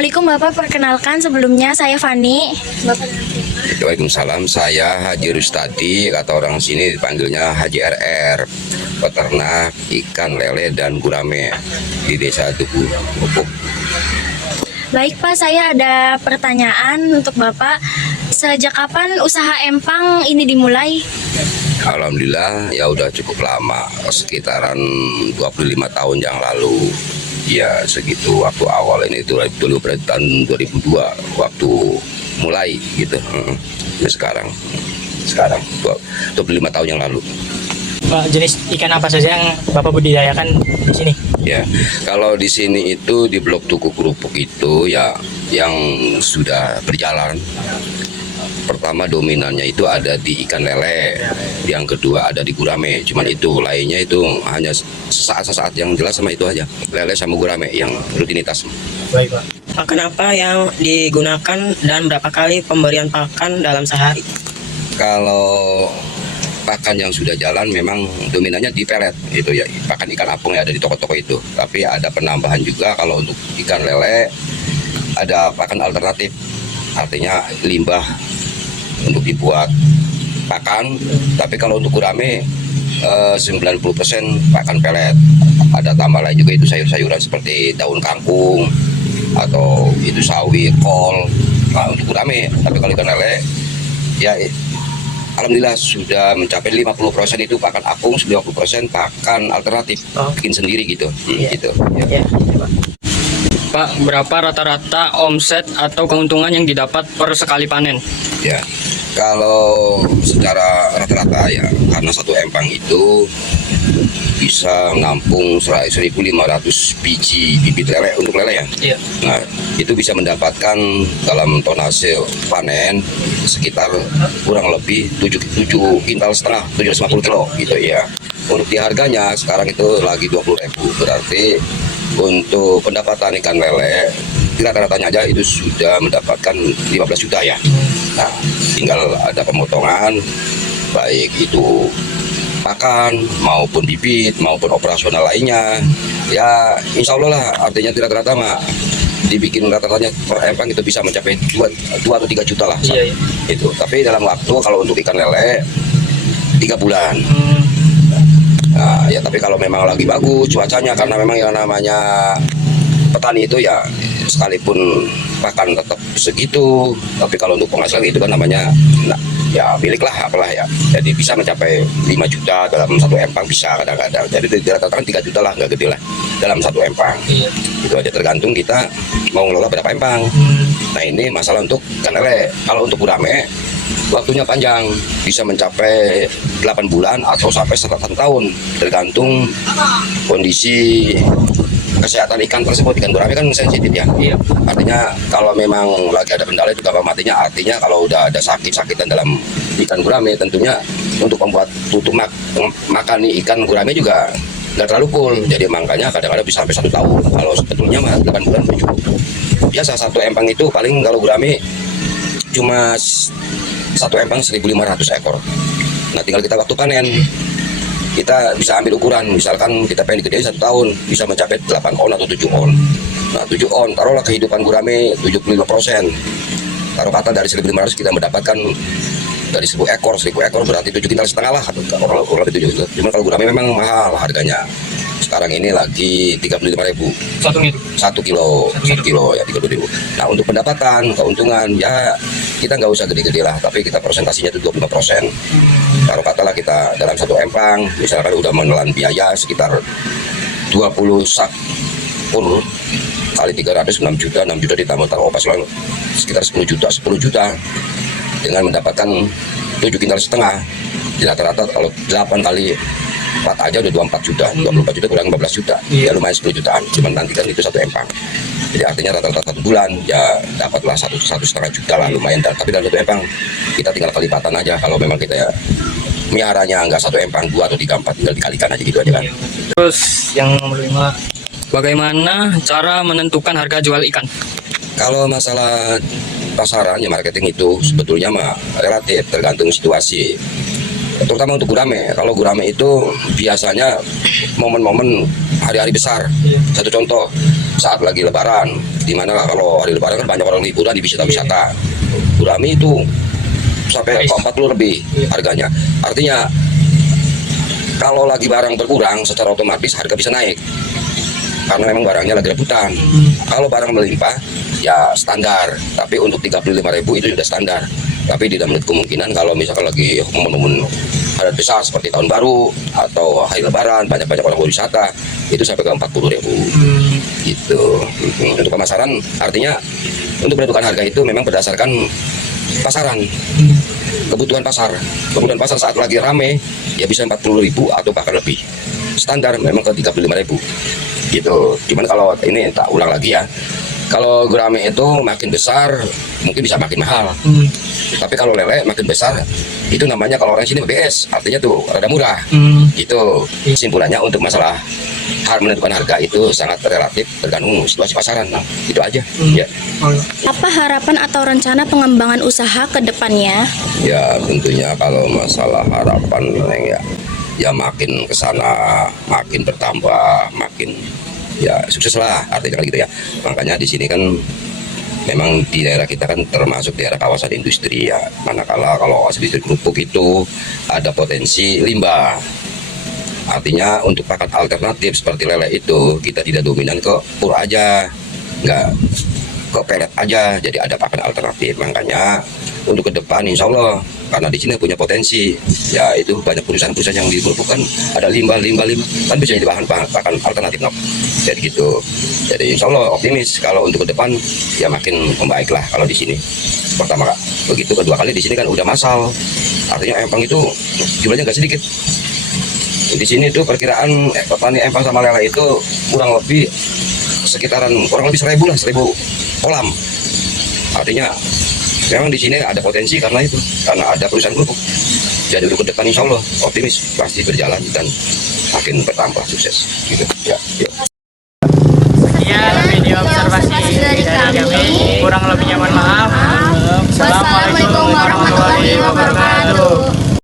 Assalamualaikum Bapak, perkenalkan sebelumnya saya Fani. Waalaikumsalam, saya Haji Rustadi, kata orang sini dipanggilnya Haji RR, peternak ikan lele dan gurame di Desa Tugu, Pupuk. Baik Pak, saya ada pertanyaan untuk Bapak. Sejak kapan usaha empang ini dimulai? Alhamdulillah ya udah cukup lama, sekitaran 25 tahun yang lalu. Ya segitu waktu awal ini itu dulu pada tahun 2002 waktu mulai gitu. Ya sekarang 25 tahun yang lalu. Pak, jenis ikan apa saja yang Bapak budidayakan di sini? Ya, kalau di sini itu di Blok Tugu Kerupuk itu ya yang sudah berjalan. Pertama dominannya itu ada di ikan lele, yang kedua ada di gurame. Cuman itu lainnya itu hanya sesaat yang jelas sama itu aja. Lele sama gurame yang rutinitas. Baik Pak. Pakan apa yang digunakan dan berapa kali pemberian pakan dalam sehari? Kalau pakan yang sudah jalan memang dominannya di pelet itu ya, pakan ikan apung yang ada di toko-toko itu. Tapi ada penambahan juga kalau untuk ikan lele ada pakan alternatif, artinya limbah untuk dibuat pakan. Tapi kalau untuk gurame 90% pakan pelet. Ada tambah lain juga itu sayur-sayuran seperti daun kangkung atau itu sawi, kol. Nah, untuk gurame. Tapi kalau ikan lele ya alhamdulillah sudah mencapai 50% itu pakan apung, 90% pakan alternatif, bikin sendiri gitu. Gitu. Ya. Pak, berapa rata-rata omset atau keuntungan yang didapat per sekali panen? Ya, kalau secara rata-rata ya, karena satu empang itu bisa menampung 1.500 biji bibit lele untuk lele ya. Iya. Nah, itu bisa mendapatkan dalam tonase panen sekitar kurang lebih 7 kintal setengah, 750 kilo gitu ya. Untuk di harganya sekarang itu lagi 20.000, berarti untuk pendapatan ikan lele rata-ratanya aja itu sudah mendapatkan 15 juta ya. Nah, tinggal ada pemotongan baik itu pakan maupun bibit maupun operasional lainnya ya, insya Allah lah, artinya rata-rata mah dibikin rata-ratanya per empang itu bisa mencapai 2 atau 3 juta lah. Iya. Itu tapi dalam waktu kalau untuk ikan lele 3 bulan. Nah, ya tapi kalau memang lagi bagus cuacanya, karena memang yang namanya petani itu ya sekalipun pakan tetap segitu, tapi kalau untuk penghasilan itu kan namanya ya milik lah apalah ya, jadi bisa mencapai 5 juta dalam satu empang bisa kadang-kadang. Jadi rata-rata 3 juta lah, nggak gede lah dalam satu empang. Iya. Itu aja tergantung kita mau ngelola berapa empang. Nah ini masalah untuk ikan lele. Kalau untuk gurame waktunya panjang, bisa mencapai 8 bulan atau sampai 1 tahun, tergantung kondisi kesehatan ikan tersebut. Ikan gurame kan sensitif ya. Iya. Artinya kalau memang lagi ada kendala itu gampang matinya. Artinya kalau udah ada sakit-sakitan dalam ikan gurame, tentunya untuk membuat tutup makan ikan gurame juga nggak terlalu cool. Jadi makanya kadang-kadang bisa sampai 1 tahun. Kalau sebetulnya mah 8 bulan cukup. Biasa satu empang itu paling kalau gurame cuma satu empang 1.500 ekor. Nah tinggal kita waktu panen kita bisa ambil ukuran, misalkan kita pengen digedein 1 tahun bisa mencapai 8 on atau 7 on. Nah 7 on, taruhlah kehidupan gurame 75%. Taruh kata dari 1.500 kita mendapatkan dari 1.000 ekor berarti 7 kintal setengah lah, kurang lebih 7. Cuma kalau gurame memang mahal harganya. Sekarang ini lagi 35.000 1 kilo ya 30.000. Nah untuk pendapatan, keuntungan ya kita nggak usah gede-gede lah, tapi kita presentasinya itu 25%. Taruh katalah kita dalam satu empang misalkan udah menelan biaya sekitar 20 sak pur kali 300 6 juta ditambah taruh operasional sekitar 10 juta dengan mendapatkan 7 kintal setengah. Di rata-rata kalau 8 kali 4 aja udah 24 juta, 24 juta kurang 15 juta, ya lumayan 10 jutaan. Cuman nanti kan itu satu empang. Jadi artinya rata-rata 1 bulan ya dapatlah 1,5 juta lah, lumayan. Tapi dalam satu empang kita tinggal kelipatan aja. Kalau memang kita ya miaranya nggak 1 empang 2 atau 3, 4, tinggal dikalikan aja gitu aja kan. Terus yang nomor 5, bagaimana cara menentukan harga jual ikan? Kalau masalah pasaran ya marketing itu sebetulnya mah relatif tergantung situasi. Terutama untuk gurame. Kalau gurame itu biasanya momen-momen hari-hari besar. Satu contoh, saat lagi lebaran, dimana kalau hari lebaran kan banyak orang liburan di wisata-wisata. Gurame itu sampai 40 lebih harganya. Artinya kalau lagi barang berkurang secara otomatis harga bisa naik. Karena memang barangnya lagi rebutan. Kalau barang melimpah ya standar, tapi untuk 35.000 itu sudah standar. Tapi tidak menutup kemungkinan kalau misalkan lagi momen-momen hari besar seperti tahun baru atau hari lebaran, banyak-banyak orang berwisata, itu sampai ke 40.000 gitu. Untuk pemasaran artinya untuk menentukan harga itu memang berdasarkan pasaran, kebutuhan pasar. Kebutuhan pasar saat lagi rame ya bisa 40.000 atau bahkan lebih. Standar memang ke 35.000 gitu. Cuman kalau ini tak ulang lagi ya, kalau gurame itu makin besar mungkin bisa makin mahal. Tapi kalau lele makin besar itu namanya kalau orang sini BS, artinya tuh rada murah. Gitu. Simpulannya untuk masalah menentukan harga itu sangat relatif tergantung situasi pasaran. Nah, itu aja. Ya. Apa harapan atau rencana pengembangan usaha ke depannya? Ya tentunya kalau masalah harapan ya makin kesana makin bertambah, makin ya sukses lah artinya gitu ya. Makanya di sini kan memang di daerah kita kan termasuk daerah kawasan industri ya. Manakala kalau industri kerupuk itu ada potensi limbah. Artinya untuk pakan alternatif seperti lele itu kita tidak dominan ke pur aja, nggak ke pelet aja, jadi ada pakan alternatif. Makanya untuk ke depan insya Allah karena di sini punya potensi ya, itu banyak perusahaan-perusahaan yang dibutuhkan ada limbah kan bisa jadi bahan pakan alternatif jadi gitu. Jadi insya Allah optimis kalau untuk ke depan ya makin membaik lah kalau di sini. Pertama begitu, kedua kali di sini kan udah massal, artinya empang itu jumlahnya nggak sedikit. Di sini itu perkiraan petani empang sama lele itu kurang lebih sekitaran kurang lebih 1.000 kolam. Artinya memang di sini ada potensi karena ada perusahaan kerupuk. Jadi untuk ke depan insya Allah optimis pasti berjalan dan makin bertambah sukses. Gitu. Ya.